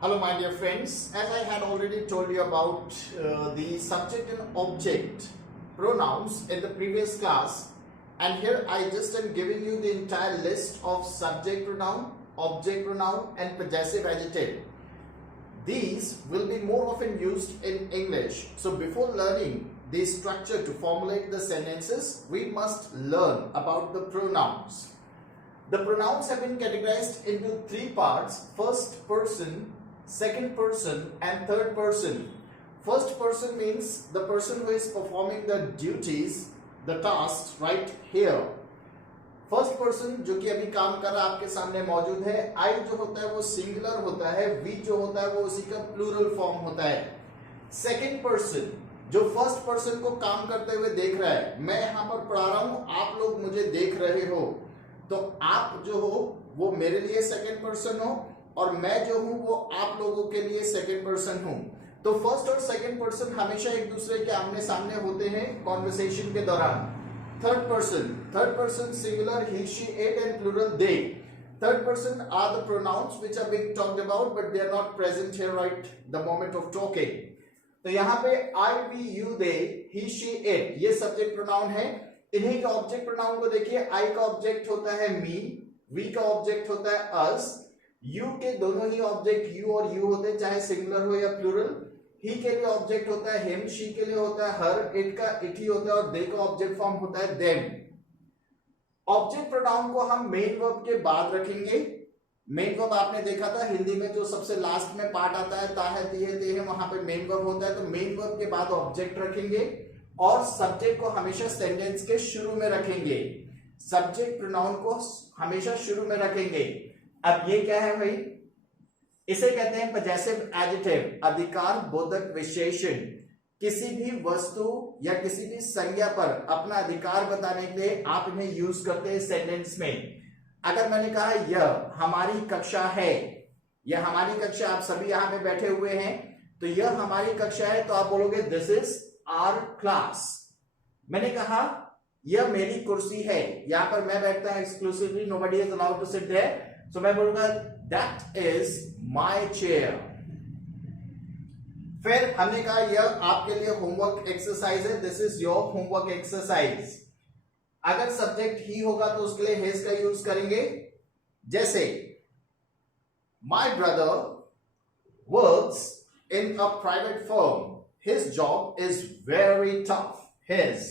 Hello, my dear friends. As I had already told you about the subject and object pronouns in the previous class, and here I just am giving you the entire list of subject pronoun, object pronoun, and possessive adjective. These will be more often used in English. So before learning the structure to formulate the sentences, we must learn about the pronouns. The pronouns have been categorized into three parts: first person, second person, and third person. First person means the person who is performing the duties, the tasks right here. First person जो कि अभी काम कर रहा है आपके सामने मौजूद है. आई जो होता है वो सिंगुलर होता है, वी जो होता है वो उसी का प्लूरल फॉर्म होता है. सेकंड पर्सन जो फर्स्ट पर्सन को काम करते हुए देख रहा है, मैं यहां पर पढ़ा रहा हूं, आप लोग मुझे देख रहे हो, तो आप जो हो वो मेरे लिए सेकंड पर्सन हो और मैं जो हूं वो आप लोगों के लिए सेकंड पर्सन हूं. तो फर्स्ट और सेकंड पर्सन हमेशा एक दूसरे के आमने सामने होते हैं कॉन्वर्सेशन के दौरान. Third person singular he, she, it and plural they. Third person are the pronouns which are being talked about but they are not present here right the moment of talking. तो यहाँ पे I, we, you, they, he, she, it ये subject pronoun है. इन्हीं का object pronoun को देखिए. I का ऑब्जेक्ट होता है me, we का ऑब्जेक्ट होता है us, you के दोनों ही ऑब्जेक्ट you और you होते हैं चाहे सिंगुलर हो या प्लूरल. ही के लिए ऑब्जेक्ट होता है हिम, शी के लिए होता है हर, इट का इट ही होता है और दे का ऑब्जेक्ट फॉर्म होता है देम. ऑब्जेक्ट प्रोनाउन को हम मेन वर्ब के बाद रखेंगे. मेन वर्ब आपने देखा था हिंदी में जो सबसे लास्ट में पार्ट आता है ता है ती है ते है, वहां पे मेन वर्ब होता है. तो मेन वर्ब के बाद ऑब्जेक्ट रखेंगे और सब्जेक्ट को हमेशा सेंटेंस के शुरू में रखेंगे. सब्जेक्ट प्रोनाउन को हमेशा शुरू में रखेंगे. अब ये क्या है भाई? इसे कहते हैं पजेसिव एडजेक्टिव, अधिकार बोधक विशेषण. किसी भी वस्तु या किसी भी संज्ञा पर अपना अधिकार बताने के लिए आप इन्हें यूज करते हैं सेंटेंस में. अगर मैंने कहा यह हमारी कक्षा है, यह हमारी कक्षा, आप सभी यहां पे बैठे हुए हैं, तो यह हमारी कक्षा है, तो आप बोलोगे दिस इज आवर क्लास. मैंने कहा यह मेरी कुर्सी है, यहां पर मैं बैठता हूं exclusively, nobody is allowed to sit there, so मैं बोलूंगा दैट इज माई चेयर. फिर हमने कहा यह आपके लिए होमवर्क एक्सरसाइज है, this is your homework exercise. अगर सब्जेक्ट ही होगा तो उसके लिए हिज का यूज करेंगे. जैसे my brother works in a private firm, his job is very tough. His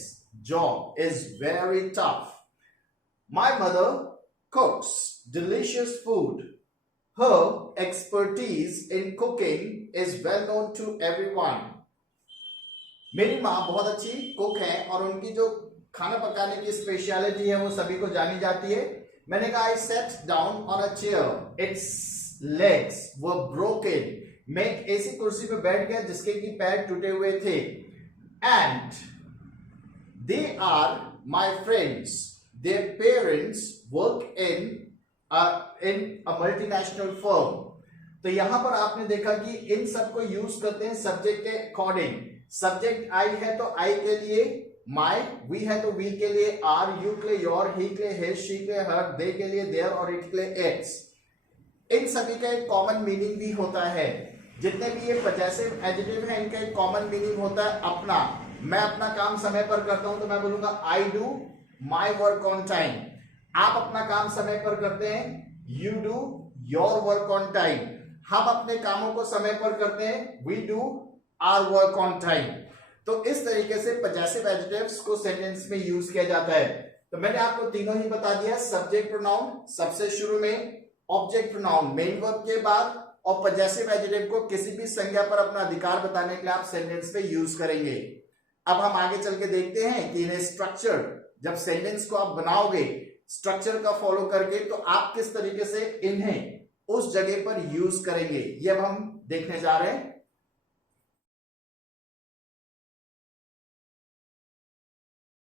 job is very tough. My mother cooks delicious food. Her expertise in cooking is well known to everyone. मेरी माँ बहुत अच्छी cook है और उनकी जो खाना पकाने की स्पेशलिटी है वो सभी को जानी जाती है. मैंने कहा I sat down on a chair. Its legs were broken. मैं एक ऐसी कुर्सी पे बैठ गया जिसके की पैर टूटे हुए थे. And they are my friends. Their parents work in a multinational firm. तो यहां पर आपने देखा कि इन सब को यूज करते हैं सब्जेक्ट के अकॉर्डिंग. सब्जेक्ट आई है तो आई के लिए माई, वी है तो वी के लिए आर, यू के लिए योर, ही के लिए हिज, शी के लिए हर, दे के लिए देयर और इट के लिए इट्स. इन सभी का एक कॉमन मीनिंग भी होता है. जितने भी ये पजेसिव एडजेक्टिव है इनका एक कॉमन मीनिंग होता है अपना. मैं अपना काम समय पर करता हूं तो मैं बोलूंगा I do my work on time. आप अपना काम समय पर करते हैं, you do your work on time. हम अपने कामों को समय पर करते हैं, we do our work on time. तो इस तरीके से पजेसिव एडजेक्टिव्स को सेंटेंस में यूज किया जाता है. तो मैंने आपको तीनों ही बता दिया. सब्जेक्ट प्रोनाउन सबसे शुरू में, ऑब्जेक्ट प्रोनाउन मेन वर्ब के बाद, और पजेसिव एडजेक्टिव को किसी भी संज्ञा पर अपना अधिकार बताने के लिए आप सेंटेंस में यूज करेंगे. अब हम आगे चल के देखते हैं कि इन्हें स्ट्रक्चर, जब सेंटेंस को आप बनाओगे स्ट्रक्चर का फॉलो करके, तो आप किस तरीके से इन्हें उस जगह पर यूज करेंगे, ये अब हम देखने जा रहे हैं.